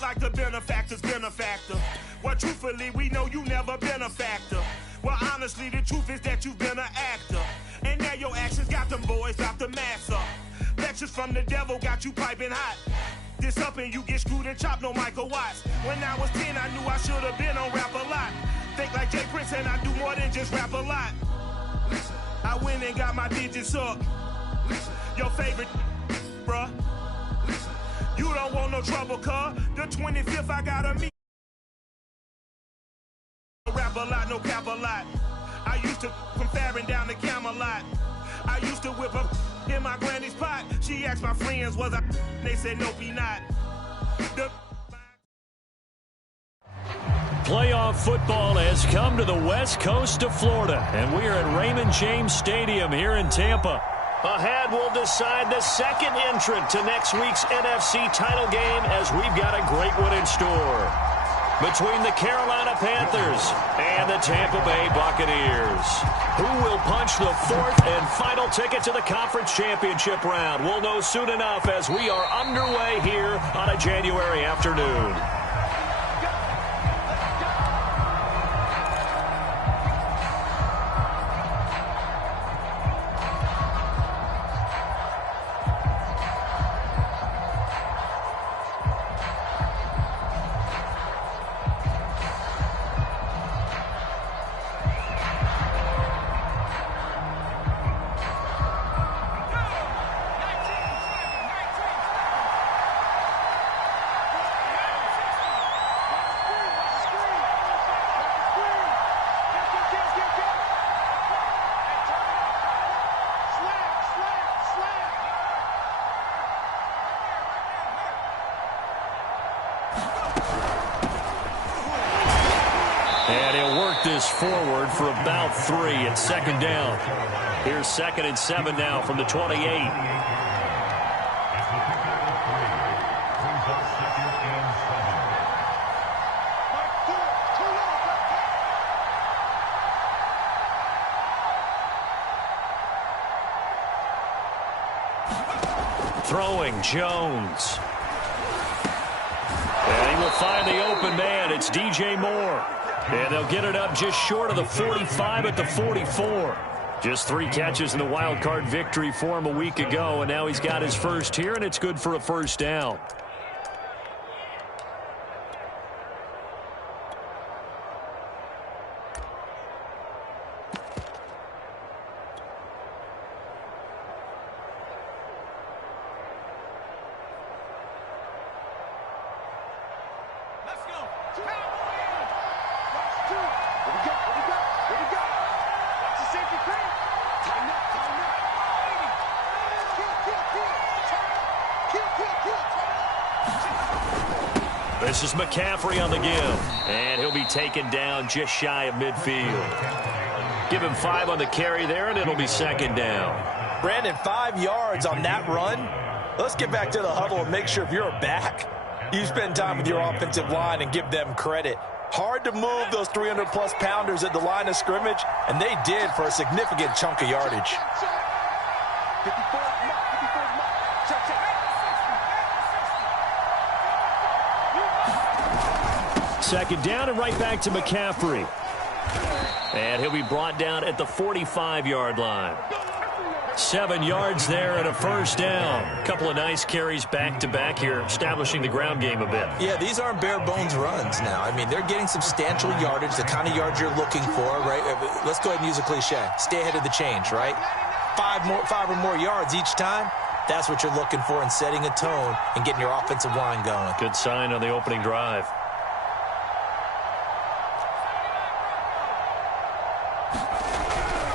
it like the benefactor's benefactor. Well, truthfully, we know you never been a factor. Well, honestly, the truth is that you've been an actor. And now your actions got them boys out the mass up. Lectures from the devil got you piping hot. This up and you get screwed and chopped, no Michael Watts. When I was 10, I knew I should have been on Rap a Lot. Think like Jay Prince and I do more than just rap a lot. I went and got my digits up. Your favorite, bruh. You don't want no trouble, cuz. The 25th, I gotta meet. Rap a lot, no cap a lot. I used to from Farron down to Camelot. I used to whip up in my granny's pot. She asked my friends, was I? They said, nope, he not. Playoff football has come to the west coast of Florida, and we are at Raymond James Stadium here in Tampa. Ahead, we'll decide the second entrant to next week's NFC title game, as we've got a great one in store. Between the Carolina Panthers and the Tampa Bay Buccaneers. Who will punch the fourth and final ticket to the conference championship round? We'll know soon enough as we are underway here on a January afternoon. And he'll work this forward for about 3 at second down. Here's 2nd and 7 now from the 28. Throwing Jones. And he will find the open man. It's DJ Moore. And they'll get it up just short of the 45 at the 44. Just 3 catches in the wild card victory for him a week ago, and now he's got his first here, and it's good for a first down. This is McCaffrey on the give, and he'll be taken down just shy of midfield. Give him 5 on the carry there, and it'll be second down. Brandon, 5 yards on that run. Let's get back to the huddle and make sure if you're back, you spend time with your offensive line and give them credit. Hard to move those 300-plus pounders at the line of scrimmage, and they did for a significant chunk of yardage. Second down and right back to McCaffrey. And he'll be brought down at the 45-yard line. 7 yards there and a first down. A couple of nice carries back-to-back here, establishing the ground game a bit. Yeah, these aren't bare-bones runs now. I mean, they're getting substantial yardage, the kind of yards you're looking for, right? Let's go ahead and use a cliche. Stay ahead of the change, right? 5 or more yards each time. That's what you're looking for in setting a tone and getting your offensive line going. Good sign on the opening drive.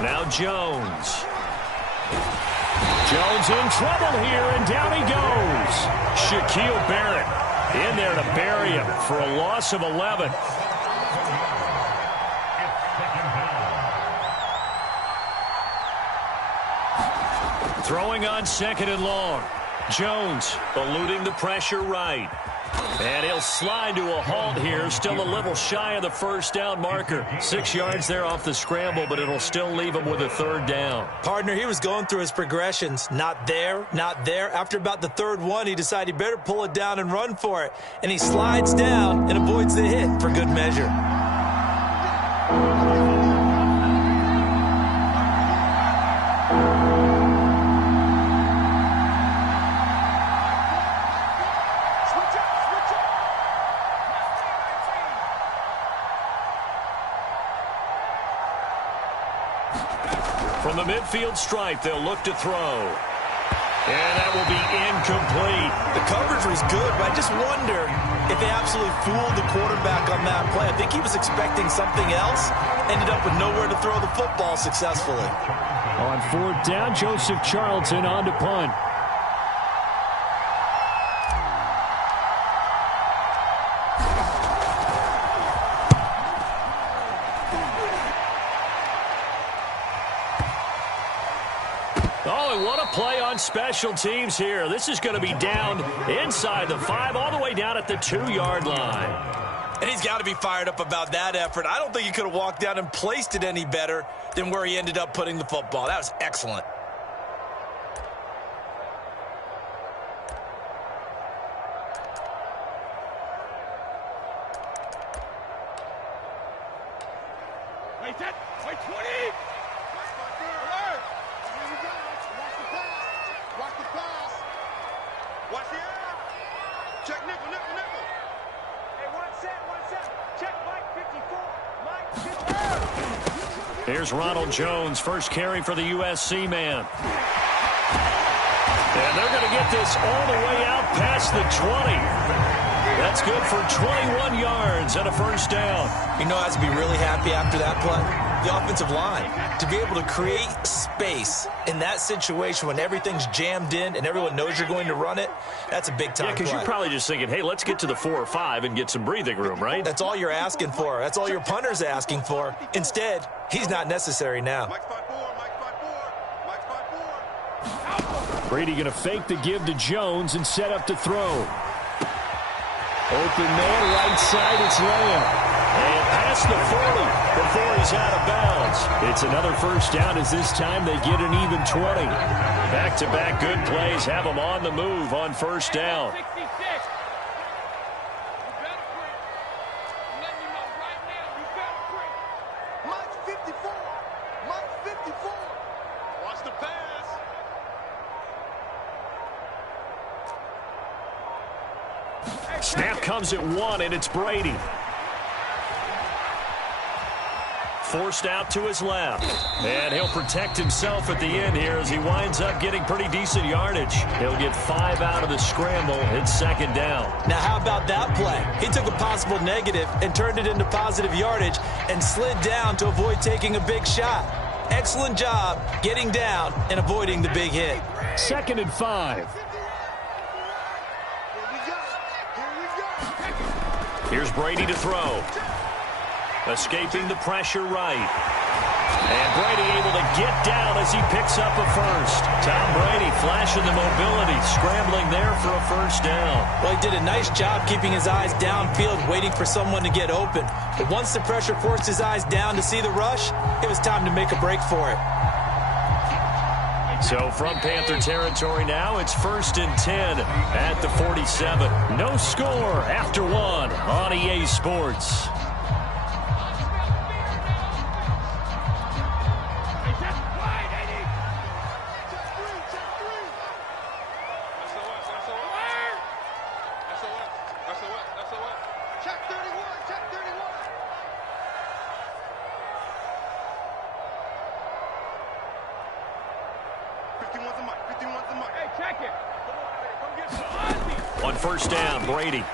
Now Jones. Jones in trouble here, and down he goes. Shaquille Barrett in there to bury him for a loss of 11. Throwing on 2nd and long. Jones eluding the pressure right. And he'll slide to a halt here. Still a little shy of the first down marker. 6 yards there off the scramble, but it'll still leave him with a third down. Partner, he was going through his progressions. Not there, not there. After about the third one, he decided he better pull it down and run for it. And he slides down and avoids the hit for good measure. From the midfield stripe, they'll look to throw. And that will be incomplete. The coverage was good, but I just wonder if they absolutely fooled the quarterback on that play. I think he was expecting something else. Ended up with nowhere to throw the football successfully. On fourth down, Joseph Charlton on to punt. Oh, and what a play on special teams here. This is going to be down inside the 5, all the way down at the 2-yard line. And he's got to be fired up about that effort. I don't think he could have walked down and placed it any better than where he ended up putting the football. That was excellent. Wait, 20! Watch the pass. Watch the air. Check nickel. Hey, one set. Check Mike 54. Here's Ronald Jones, first carry for the USC man. And they're going to get this all the way out past the 20. That's good for 21 yards and a first down. You know, I have to be really happy after that play. The offensive line, to be able to create space in that situation when everything's jammed in and everyone knows you're going to run it, that's a big-time play. Because you're probably just thinking, hey, let's get to the 4 or 5 and get some breathing room, right? That's all you're asking for. That's all your punter's asking for. Instead, he's not necessary now. Mike's 5-4. Brady going to fake the give to Jones and set up to throw. Open man, right side, it's Lamb. And past the 40 before he's out of bounds. It's another first down as this time they get an even 20. Back-to-back good plays have them on the move on first down. Mike's 54. Watch the pass. Snap comes at 1, and it's Brady. Forced out to his left. And he'll protect himself at the end here as he winds up getting pretty decent yardage. He'll get 5 out of the scramble. It's second down. Now, how about that play? He took a possible negative and turned it into positive yardage and slid down to avoid taking a big shot. Excellent job getting down and avoiding the big hit. 2nd and 5. Here's Brady to throw. Escaping the pressure right. And Brady able to get down as he picks up a first. Tom Brady flashing the mobility, scrambling there for a first down. Well, he did a nice job keeping his eyes downfield, waiting for someone to get open. But once the pressure forced his eyes down to see the rush, it was time to make a break for it. So from Panther territory now, it's 1st and 10 at the 47. No score after 1 on EA Sports. On first down, Brady. And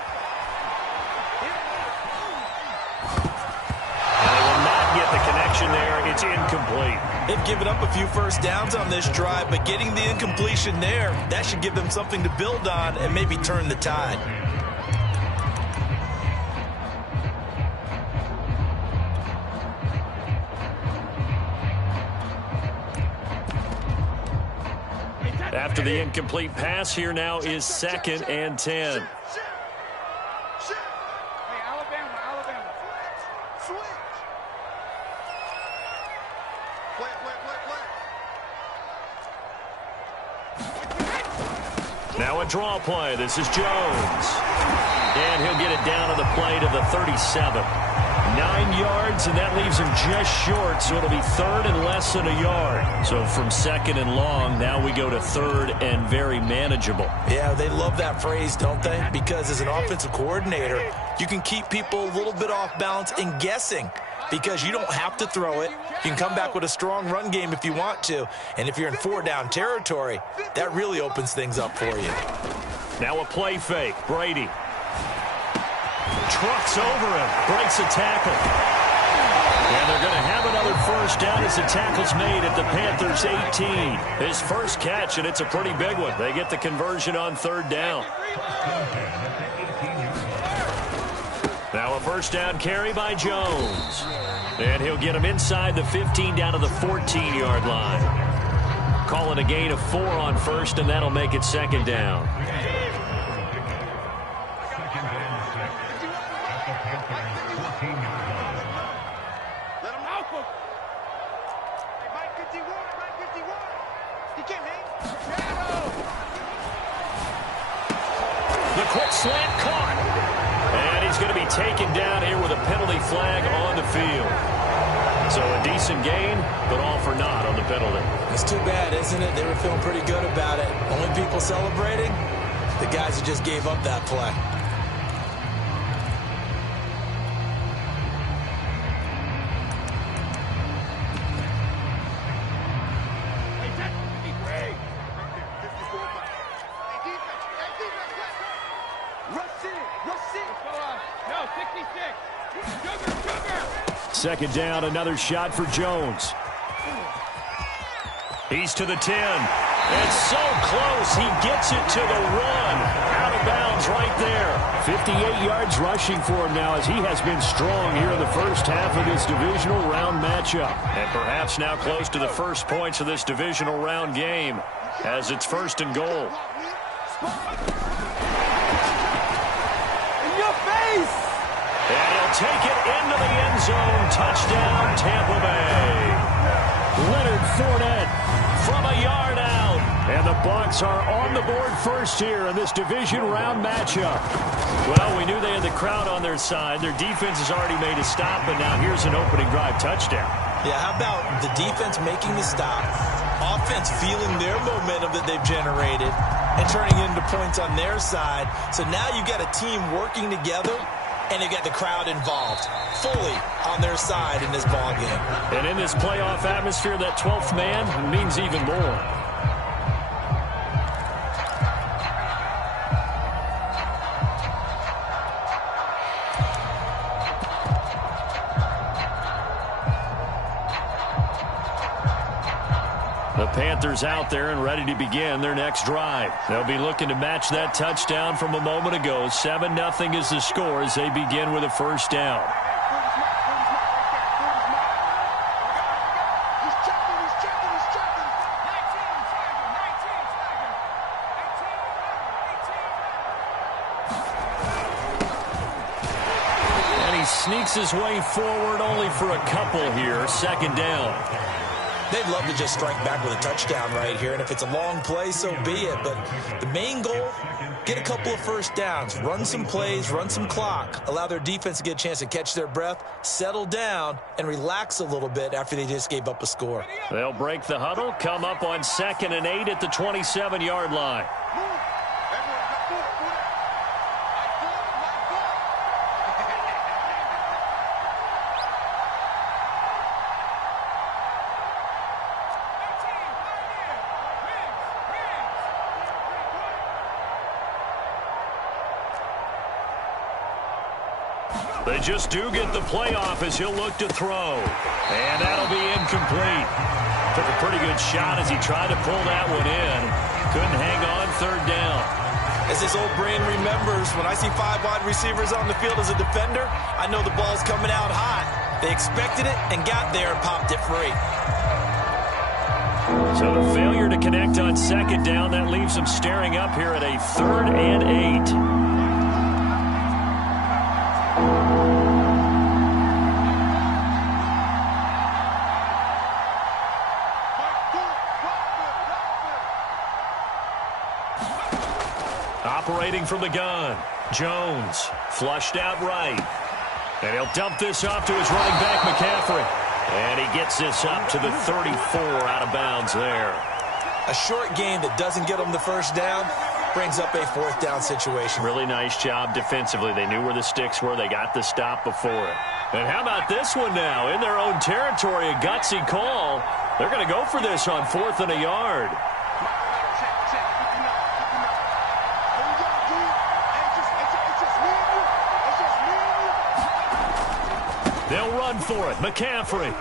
they will not get the connection there. It's incomplete. They've given up a few first downs on this drive, but getting the incompletion there, that should give them something to build on and maybe turn the tide. After the incomplete pass, here now is 2nd and 10. Now a draw play. This is Jones. And he'll get it down to the play to the 37. 9 yards, and that leaves him just short, so it'll be third and less than a yard. So from second and long, now we go to third and very manageable. Yeah, they love that phrase, don't they? Because as an offensive coordinator, you can keep people a little bit off balance and guessing because you don't have to throw it. You can come back with a strong run game if you want to. And if you're in 4-down territory, that really opens things up for you. Now a play fake. Brady trucks over him, breaks a tackle. And they're going to have another first down as the tackle's made at the Panthers' 18. His first catch, and it's a pretty big one. They get the conversion on third down. Now a first down carry by Jones. And he'll get him inside the 15 down to the 14-yard line. Calling a gain of 4 on first, and that'll make it second down. The quick slant caught. And he's going to be taken down here with a penalty flag on the field. So a decent gain, but all for naught on the penalty. It's too bad, isn't it? They were feeling pretty good about it. Only people celebrating, the guys who just gave up that play. Second down, another shot for Jones. He's to the 10. It's so close. He gets it to the run. Out of bounds right there. 58 yards rushing for him now as he has been strong here in the first half of this divisional round matchup. And perhaps now close to the first points of this divisional round game as it's first and goal. In your face! And he'll take it into the end zone. Touchdown, Tampa Bay. Leonard Fournette from a yard out. And the Bucs are on the board first here in this division round matchup. Well, we knew they had the crowd on their side. Their defense has already made a stop, and now here's an opening drive touchdown. Yeah, how about the defense making the stop, offense feeling their momentum that they've generated, and turning it into points on their side. So now you've got a team working together, and they've got the crowd involved fully on their side in this ball game. And in this playoff atmosphere, that 12th man means even more. The Panthers out there and ready to begin their next drive. They'll be looking to match that touchdown from a moment ago. 7-0 is the score as they begin with a first down. And he sneaks his way forward only for a couple here. Second down. They'd love to just strike back with a touchdown right here, and if it's a long play, so be it. But the main goal, get a couple of first downs, run some plays, run some clock, allow their defense to get a chance to catch their breath, settle down, and relax a little bit after they just gave up a score. They'll break the huddle, come up on 2nd and 8 at the 27-yard line. They just do get the playoff as he'll look to throw. And that'll be incomplete. Took a pretty good shot as he tried to pull that one in. Couldn't hang on, third down. As his old brain remembers, when I see 5 wide receivers on the field as a defender, I know the ball's coming out hot. They expected it and got there and popped it free. So the failure to connect on second down, that leaves them staring up here at a 3rd and 8. Operating from the gun, Jones flushed out right. And he'll dump this off to his running back, McCaffrey. And he gets this up to the 34 out of bounds there. A short gain that doesn't get them the first down brings up a fourth down situation. Really nice job defensively. They knew where the sticks were. They got the stop before it. And how about this one now? In their own territory, a gutsy call. They're going to go for this on 4th and a yard. They'll run for it. McCaffrey.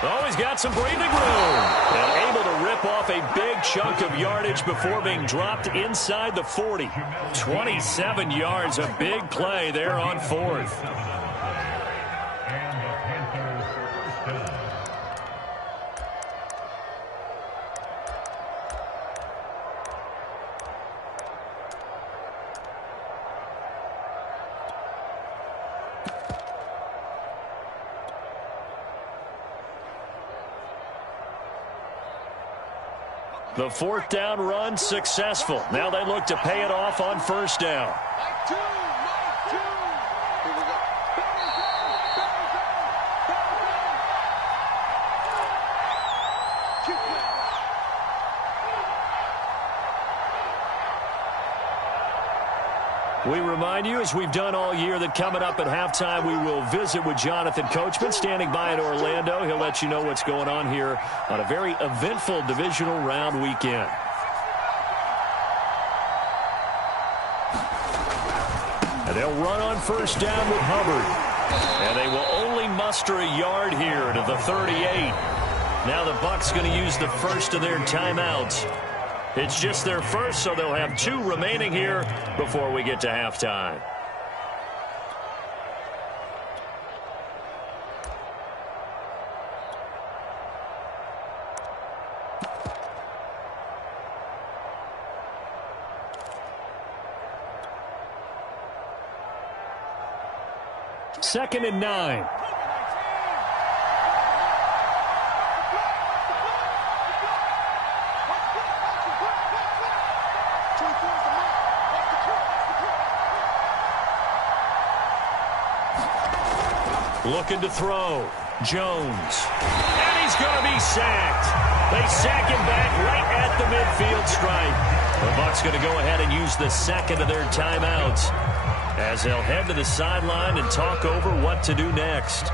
Oh, he's got some breathing room. And able to rip off a big chunk of yardage before being dropped inside the 40. 27 yards, a big play there on 4th. The 4th down run successful. Now they look to pay it off on 1st down. We remind you, as we've done all year, that coming up at halftime, we will visit with Jonathan Coachman, standing by in Orlando. He'll let you know what's going on here on a very eventful divisional round weekend. And they'll run on 1st down with Hubbard. And they will only muster a yard here to the 38. Now the Bucs going to use the first of their timeouts. It's just their first, so they'll have 2 remaining here before we get to halftime. Second and 9. Looking to throw. Jones. And he's going to be sacked. They sack him back right at the midfield stripe. The Bucs going to go ahead and use the second of their timeouts as they'll head to the sideline and talk over what to do next.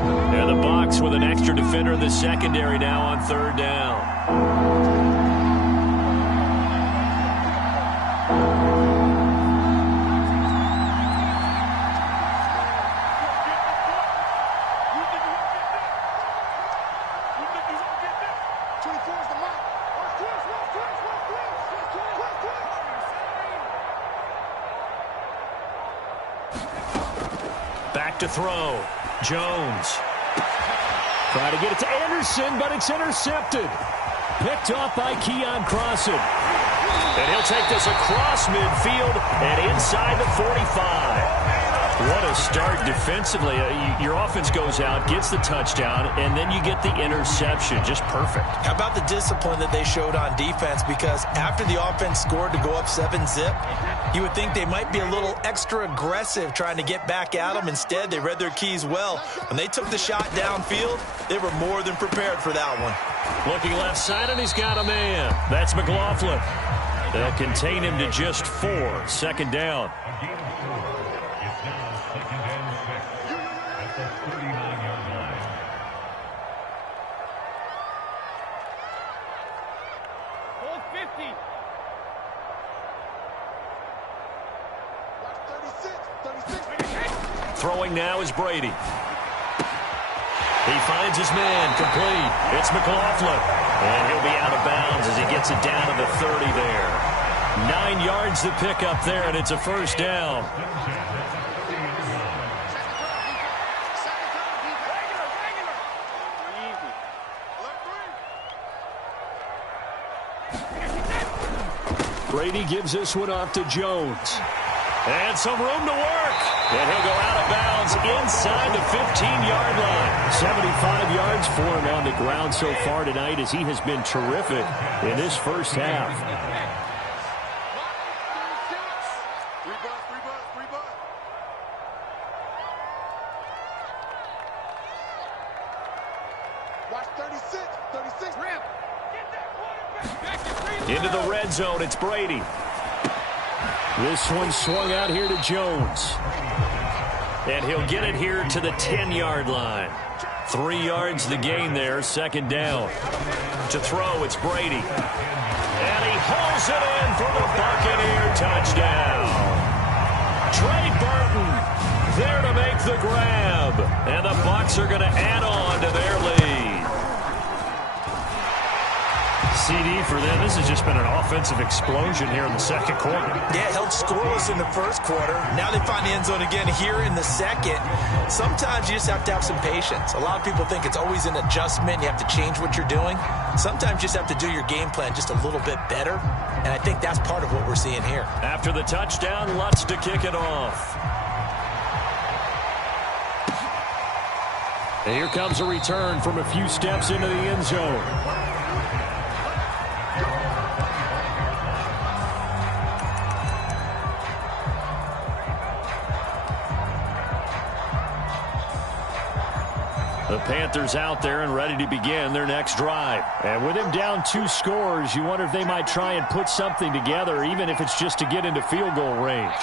And the Bucs with an extra defender in the secondary now on 3rd down. Back to throw. Jones. Try to get it to Anderson, but it's intercepted. Picked off by Keon Crossan. And he'll take this across midfield and inside the 45. What a start defensively. Your offense goes out, gets the touchdown, and then you get the interception. Just perfect. How about the discipline that they showed on defense? Because after the offense scored to go up 7-zip, you would think they might be a little extra aggressive trying to get back at them. Instead, they read their keys well. When they took the shot downfield, they were more than prepared for that one. Looking left side, and he's got a man. That's McLaughlin. They'll contain him to just 4. 2nd down. Throwing now is Brady. He finds his man, complete. It's McLaughlin. And he'll be out of bounds as he gets it down to the 30 there. 9 yards to pick up there, and it's a 1st down. Brady gives this one off to Jones. And some room to work. And he'll go out of bounds inside the 15-yard line. 75 yards for him on the ground so far tonight as he has been terrific in this first half. Into the red zone, it's Brady. This one swung out here to Jones. And he'll get it here to the 10-yard line. 3 yards the gain there, second down. To throw, it's Brady. And he hauls it in for the Buccaneer touchdown. Trey Burton there to make the grab. And the Bucs are going to add on to their lead. CD for them. This has just been an offensive explosion here in the second quarter. Yeah, held scoreless in the first quarter. Now they find the end zone again here in the second. Sometimes you just have to have some patience. A lot of people think it's always an adjustment. You have to change what you're doing. Sometimes you just have to do your game plan just a little bit better. And I think that's part of what we're seeing here. After the touchdown, Lutz to kick it off. And here comes a return from a few steps into the end zone. The Panthers out there and ready to begin their next drive. And with him down 2 scores, you wonder if they might try and put something together, even if it's just to get into field goal range.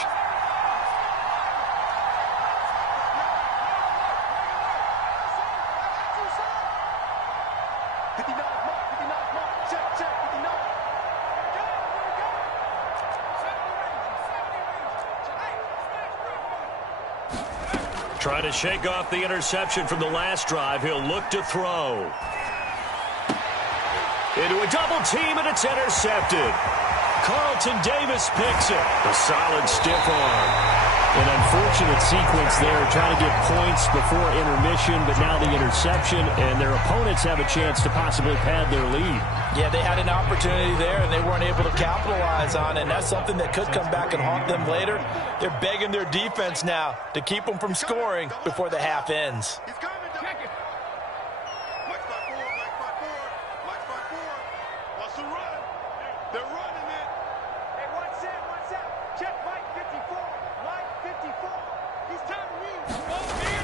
Trying to shake off the interception from the last drive. He'll look to throw. Into a double team, and it's intercepted. Carlton Davis picks it. A solid stiff arm. An unfortunate sequence there, trying to get points before intermission, but now the interception, and their opponents have a chance to possibly pad their lead. Yeah, they had an opportunity there, and they weren't able to capitalize on it, and that's something that could come back and haunt them later. They're begging their defense now to keep them from scoring before the half ends.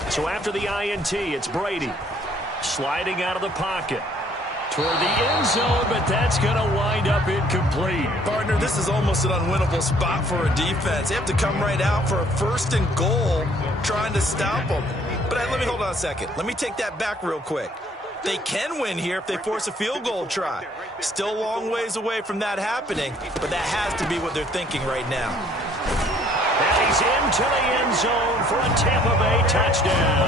So after the INT, it's Brady sliding out of the pocket toward the end zone, but that's going to wind up incomplete. Partner, this is almost an unwinnable spot for a defense. They have to come right out for a 1st and goal trying to stop them. But let me hold on a second. Let me take that back real quick. They can win here if they force a field goal try. Still a long ways away from that happening, but that has to be what they're thinking right now. And he's into the end zone for a Tampa Bay touchdown.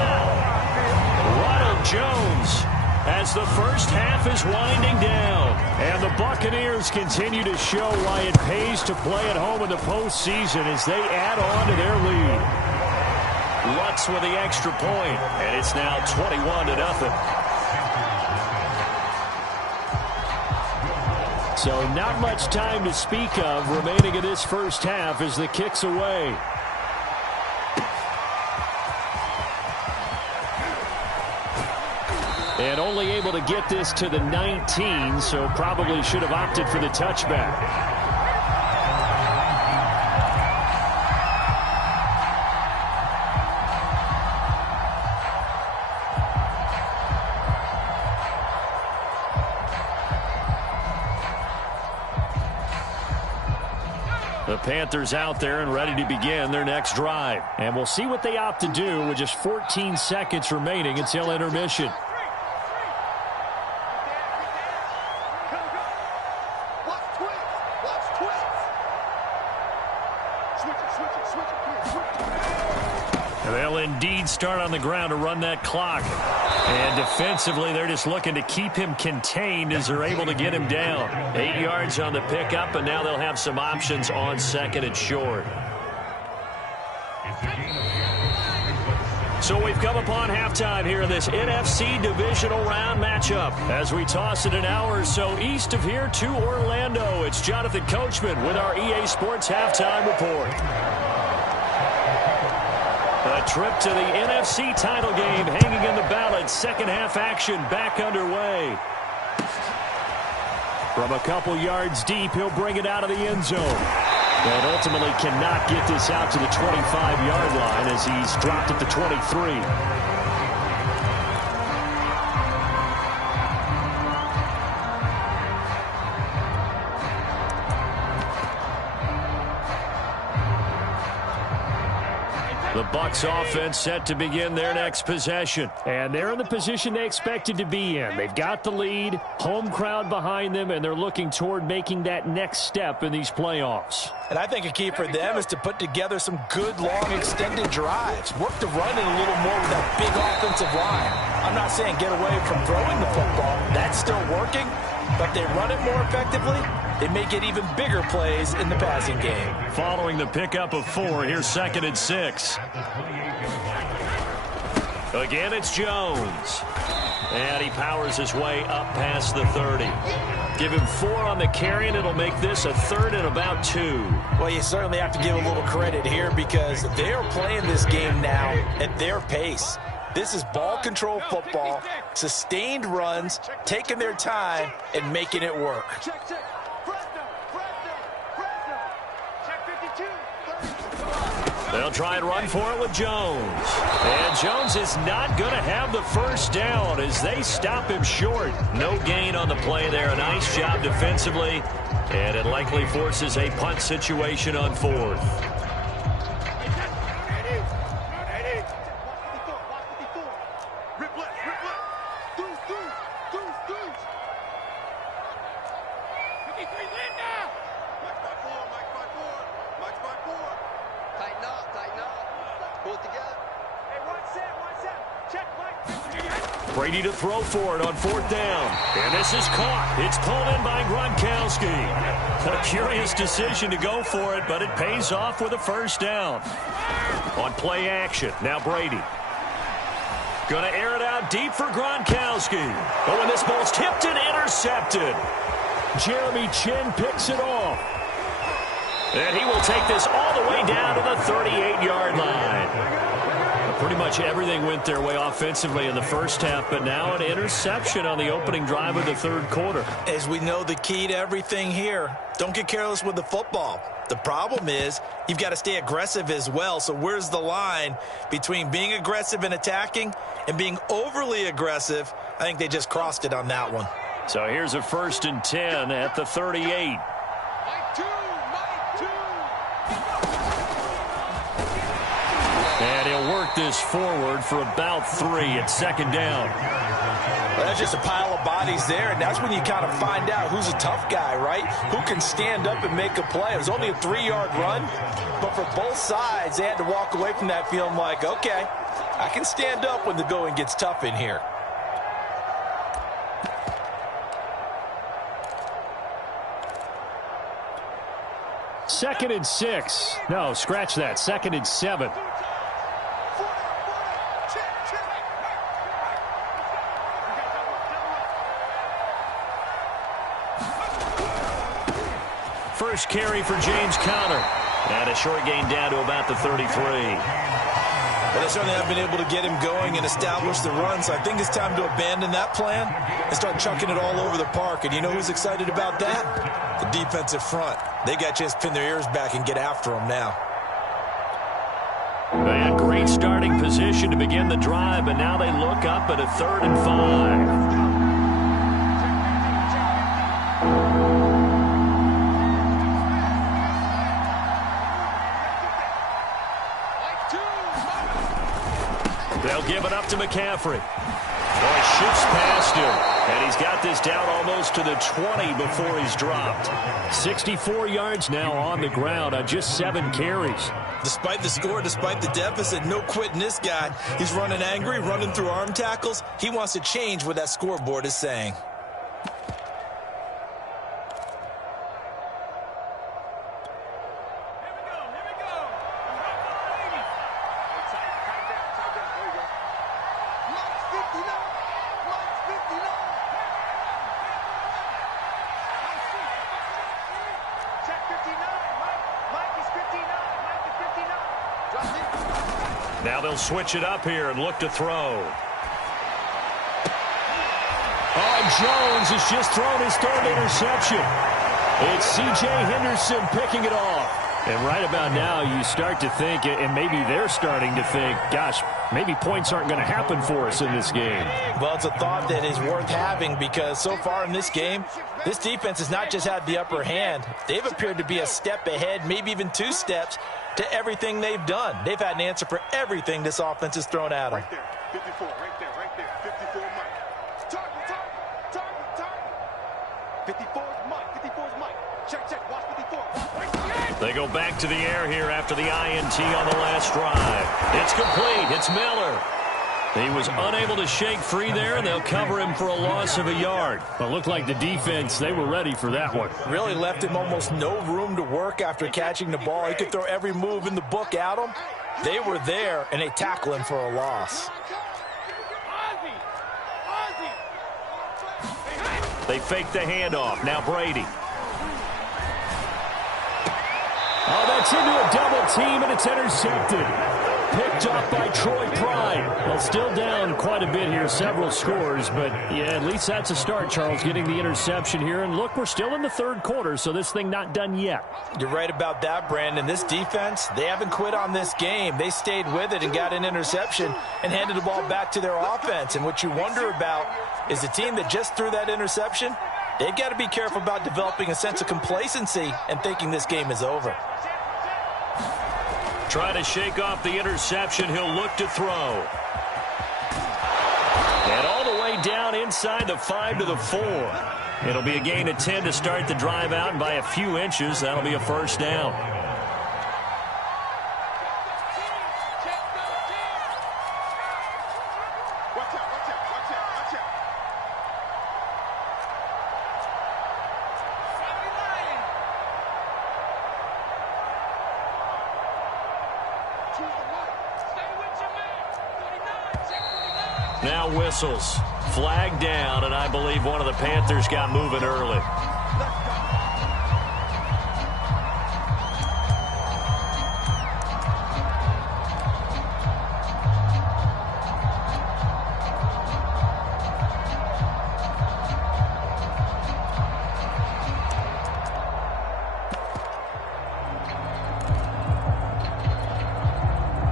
Ronald Jones as the first half is winding down. And the Buccaneers continue to show why it pays to play at home in the postseason as they add on to their lead. Lutz with the extra point, and it's now 21-0. So not much time to speak of remaining in this first half as the kick's away. And only able to get this to the 19, so probably should have opted for the touchback. The Panthers out there and ready to begin their next drive. And we'll see what they opt to do with just 14 seconds remaining until intermission. And they'll indeed start on the ground to run that clock. And defensively, they're just looking to keep him contained as they're able to get him down. 8 yards on the pickup, and now they'll have some options on second and short. So we've come upon halftime here in this NFC Divisional Round matchup. As we toss it an hour or so east of here to Orlando, it's Jonathan Coachman with our EA Sports Halftime Report. A trip to the NFC title game hanging in the balance. Second half action back underway. From a couple yards deep, he'll bring it out of the end zone. But ultimately cannot get this out to the 25-yard line as he's dropped at the 23. The Bucs offense set to begin their next possession. And they're in the position they expected to be in. They've got the lead, home crowd behind them, and they're looking toward making that next step in these playoffs. And I think a key for them is to put together some good, long, extended drives. Work the run in a little more with that big offensive line. I'm not saying get away from throwing the football. That's still working. But if they run it more effectively, they may get even bigger plays in the passing game. Following the pickup of 4, here's 2nd and 6. Again, it's Jones. And he powers his way up past the 30. Give him 4 on the carry, and it'll make this a 3rd and about 2. Well, you certainly have to give a little credit here because they are playing this game now at their pace. This is ball control football, sustained runs, taking their time, and making it work. They'll try and run for it with Jones. And Jones is not going to have the first down as they stop him short. No gain on the play there. A nice job defensively. And it likely forces a punt situation on 4th. Brady to throw for it on 4th down. And this is caught. It's pulled in by Gronkowski. A curious decision to go for it, but it pays off with a first down. On play action, now Brady. Going to air it out deep for Gronkowski. Oh, and this ball's tipped and intercepted. Jeremy Chin picks it off. And he will take this all the way down to the 38-yard line. Pretty much everything went their way offensively in the first half, but now an interception on the opening drive of the 3rd quarter. As we know, the key to everything here, don't get careless with the football. The problem is you've got to stay aggressive as well. So where's the line between being aggressive and attacking and being overly aggressive? I think they just crossed it on that one. So here's a 1st and 10 at the 38. And he'll work this forward for about 3 at 2nd down. Well, that's just a pile of bodies there, and that's when you kind of find out who's a tough guy, right? Who can stand up and make a play. It was only a 3-yard run, but for both sides, they had to walk away from that feeling like, okay, I can stand up when the going gets tough in here. Second and 6. No, scratch that. 2nd and 7. First carry for James Conner. And a short gain down to about the 33. But they certainly have been able to get him going and establish the run, so I think it's time to abandon that plan and start chucking it all over the park. And you know who's excited about that? The defensive front. They got a chance to pin their ears back and get after him now. And great starting position to begin the drive, but now they look up at a 3rd and 5. They'll give it up to McCaffrey. Oh, he shifts past him. And he's got this down almost to the 20 before he's dropped. 64 yards now on the ground on just 7 carries. Despite the score, despite the deficit, no quitting this guy. He's running angry, running through arm tackles. He wants to change what that scoreboard is saying. Now they'll switch it up here and look to throw. Oh, Jones has just thrown his third interception. It's C.J. Henderson picking it off. And right about now, you start to think, and maybe they're starting to think, gosh, maybe points aren't going to happen for us in this game. Well, it's a thought that is worth having because so far in this game, this defense has not just had the upper hand. They've appeared to be a step ahead, maybe even 2 steps to everything they've done. They've had an answer for everything this offense has thrown at them. Right there, 54, right there, 54 Mike. Target. 54 is Mike. Check, watch 54. They go back to the air here after the INT on the last drive. It's complete. It's Miller. He was unable to shake free there, and they'll cover him for a loss of a yard. Well, it looked like the defense, they were ready for that one. Really left him almost no room to work after catching the ball. He could throw every move in the book at him. They were there, and they tackle him for a loss. They fake the handoff. Now Brady. Oh, that's into a double team, and it's intercepted. Picked off by Troy Pride. Well, still down quite a bit here, several scores, but yeah, at least that's a start, Charles, getting the interception here. And look, we're still in the third quarter, so this thing not done yet. You're right about that, Brandon. This defense, they haven't quit on this game. They stayed with it and got an interception and handed the ball back to their offense. And what you wonder about is the team that just threw that interception, they've got to be careful about developing a sense of complacency and thinking this game is over. Try to shake off the interception. He'll look to throw. And all the way down inside the 5 to the 4. It'll be a gain of 10 to start the drive out, and by a few inches, that'll be a first down. Now whistles. Flag down, and I believe one of the Panthers got moving early.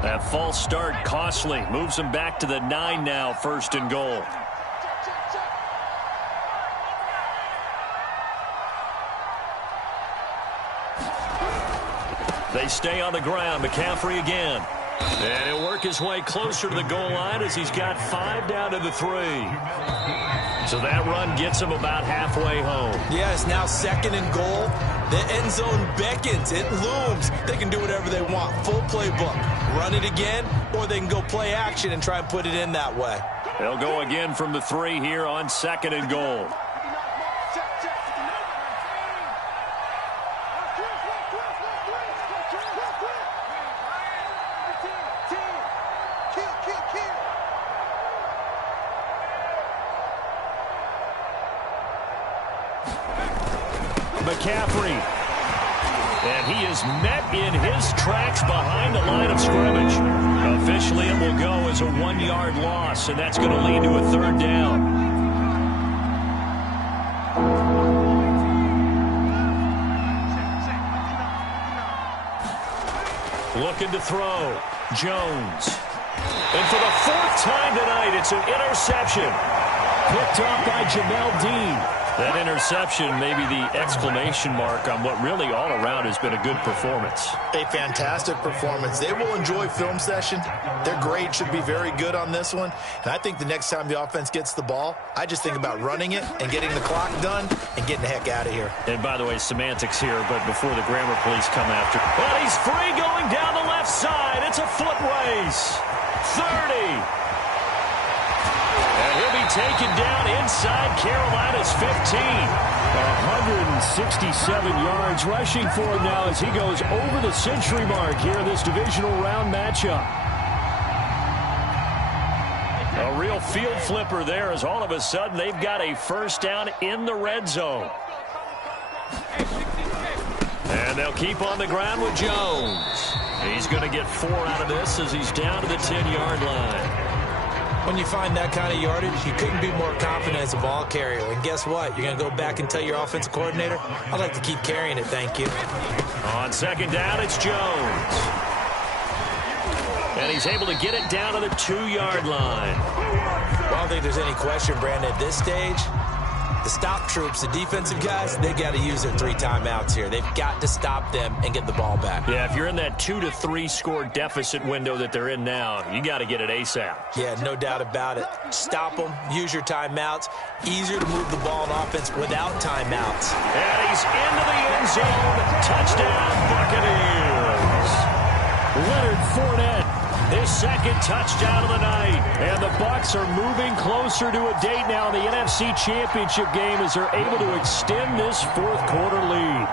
That false start costly. Moves him back to the 9 now, 1st and goal. They stay on the ground. McCaffrey again. And he'll work his way closer to the goal line as he's got 5 down to the 3. So that run gets him about halfway home. Yes, now 2nd and goal. The end zone beckons. It looms. They can do whatever they want. Full playbook. Run it again, or they can go play action and try and put it in that way. They'll go again from the 3 here on 2nd and goal. McCaffrey. And he is met in his tracks behind the line of scrimmage. Officially, it will go as a 1-yard loss, and that's going to lead to a 3rd down. Looking to throw. Jones. And for the 4th time tonight, it's an interception. Picked off by Jamel Dean. That interception may be the exclamation mark on what really all around has been a good performance. A fantastic performance. They will enjoy film session. Their grade should be very good on this one. And I think the next time the offense gets the ball, I just think about running it and getting the clock done and getting the heck out of here. And by the way, semantics here, but before the grammar police come after. Well, he's free going down the left side. It's a foot race. 30. And he'll be taken down inside Carolina's 15. 167 yards rushing for him now as he goes over the century mark here in this divisional round matchup. A real field flipper there as all of a sudden they've got a 1st down in the red zone. And they'll keep on the ground with Jones. He's going to get 4 out of this as he's down to the 10-yard line. When you find that kind of yardage, you couldn't be more confident as a ball carrier. And guess what? You're going to go back and tell your offensive coordinator, I'd like to keep carrying it, thank you. On second down, it's Jones. And he's able to get it down to the 2-yard line. Well, I don't think there's any question, Brandon, at this stage, the stop troops, the defensive guys, they got to use their 3 timeouts here. They've got to stop them and get the ball back. Yeah, if you're in that 2 to 3 score deficit window that they're in now, you got to get it ASAP. Yeah, no doubt about it. Stop them, use your timeouts. Easier to move the ball on offense without timeouts. And he's into the end zone. Touchdown, Buccaneers. Leonard Fournette. His second touchdown of the night. And the Bucs are moving closer to a date now in the NFC Championship game as they're able to extend this fourth-quarter lead.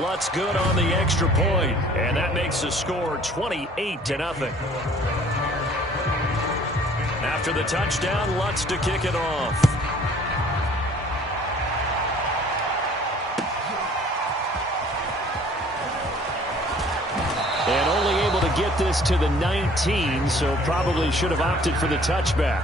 Lutz good on the extra point, and that makes the score 28-0. After the touchdown, Lutz to kick it off. And only able to get this to the 19, so probably should have opted for the touchback.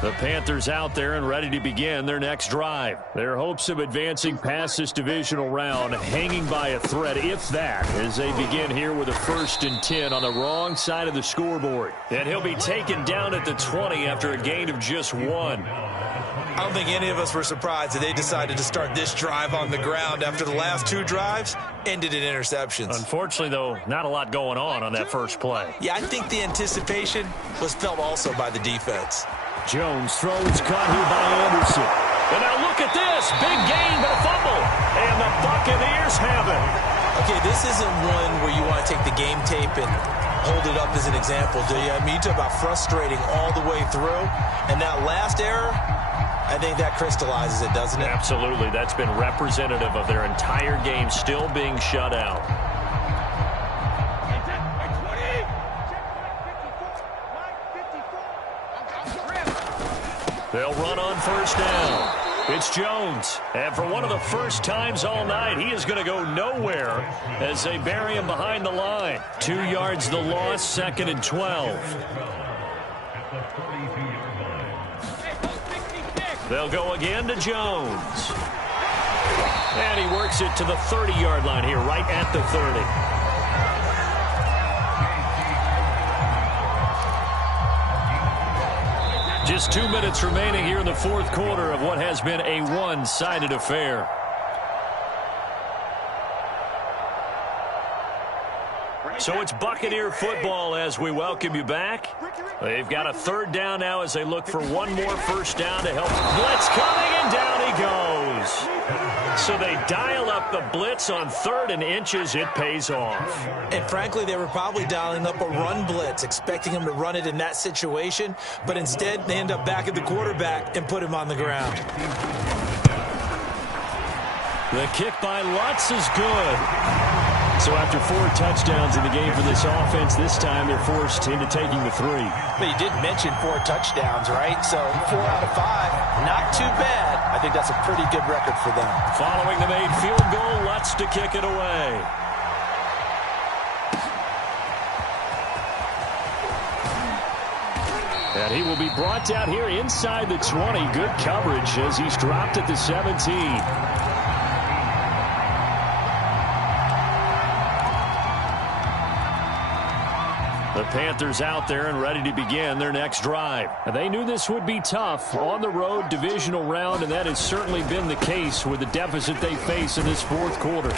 The Panthers out there and ready to begin their next drive. Their hopes of advancing past this divisional round hanging by a thread, if that, as they begin here with a 1st and 10 on the wrong side of the scoreboard. And he'll be taken down at the 20 after a gain of just 1. I don't think any of us were surprised that they decided to start this drive on the ground after the last 2 drives ended in interceptions. Unfortunately, though, not a lot going on that first play. Yeah, I think the anticipation was felt also by the defense. Jones throws, caught here by Anderson. And now look at this. Big gain, but a fumble. And the Buccaneers have it. Okay, this isn't one where you want to take the game tape and hold it up as an example, do you? I mean, you talk about frustrating all the way through. And that last error, I think that crystallizes it, doesn't it? Absolutely. That's been representative of their entire game still being shut out. They'll run on first down. It's Jones. And for one of the first times all night, he is going to go nowhere as they bury him behind the line. 2 yards the loss, 2nd and 12. They'll go again to Jones. And he works it to the 30-yard line here, right at the 30. Just 2 minutes remaining here in the fourth quarter of what has been a one-sided affair. So it's Buccaneer football as we welcome you back. They've got a 3rd down now as they look for one more first down to help. Blitz coming, and down he goes. So they dial up the blitz on 3rd and inches. It pays off. And frankly, they were probably dialing up a run blitz, expecting him to run it in that situation. But instead, they end up back at the quarterback and put him on the ground. The kick by Lutz is good. So after 4 touchdowns in the game for this offense, this time they're forced into taking the 3. But you did mention 4 touchdowns, right? So 4 out of 5, not too bad. I think that's a pretty good record for them. Following the made field goal, Lutz to kick it away. And he will be brought down here inside the 20. Good coverage as he's dropped at the 17. The Panthers out there and ready to begin their next drive. They knew this would be tough on the road divisional round, and that has certainly been the case with the deficit they face in this fourth quarter.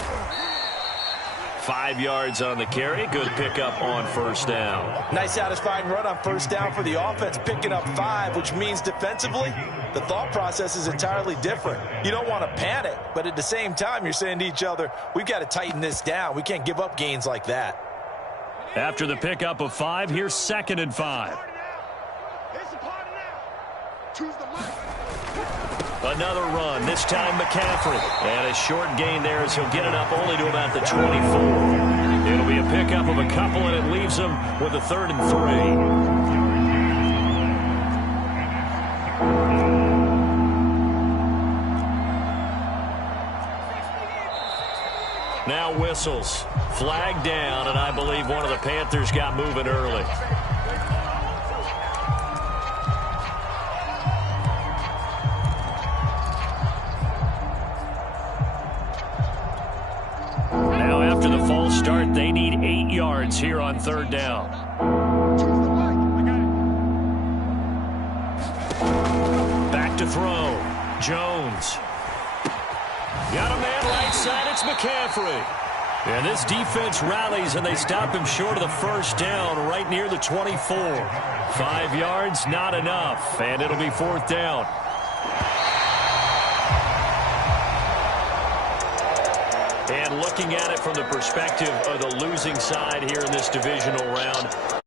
5 yards on the carry. Good pickup on first down. Nice satisfying run on first down for the offense, picking up 5, which means defensively, the thought process is entirely different. You don't want to panic, but at the same time, you're saying to each other, we've got to tighten this down. We can't give up gains like that. After the pickup of 5, here's 2nd and 5. Another run, this time McCaffrey. And a short gain there as he'll get it up only to about the 24. It'll be a pickup of a couple, and it leaves them with a 3rd and 3. Now whistles. Flag down, and I believe one of the Panthers got moving early. Now after the false start, they need 8 yards here on 3rd down. Back to throw. Jones. Got a man right side. It's McCaffrey. And this defense rallies, and they stop him short of the 1st down right near the 24. 5 yards, not enough, and it'll be 4th down. And looking at it from the perspective of the losing side here in this divisional round,